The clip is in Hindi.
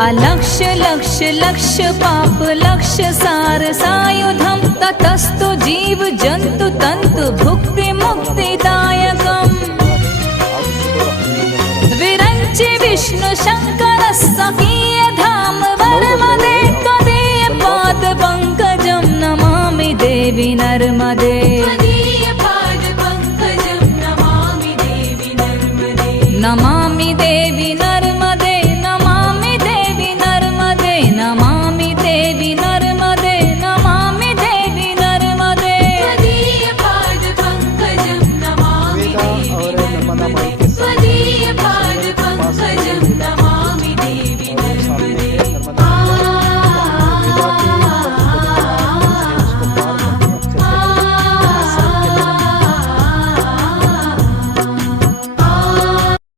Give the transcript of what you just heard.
अलक्ष लक्ष लक्ष पाप लक्ष सार सायुधम ततस्तु जीव जंतु तंतु भुक्ति मुक्तिदायकम् विरंचि विष्णु शंकर सखीय धाम वरमदे त्वदीय पाद पंकजं नमामि देवी नर्मदे नमामि देवी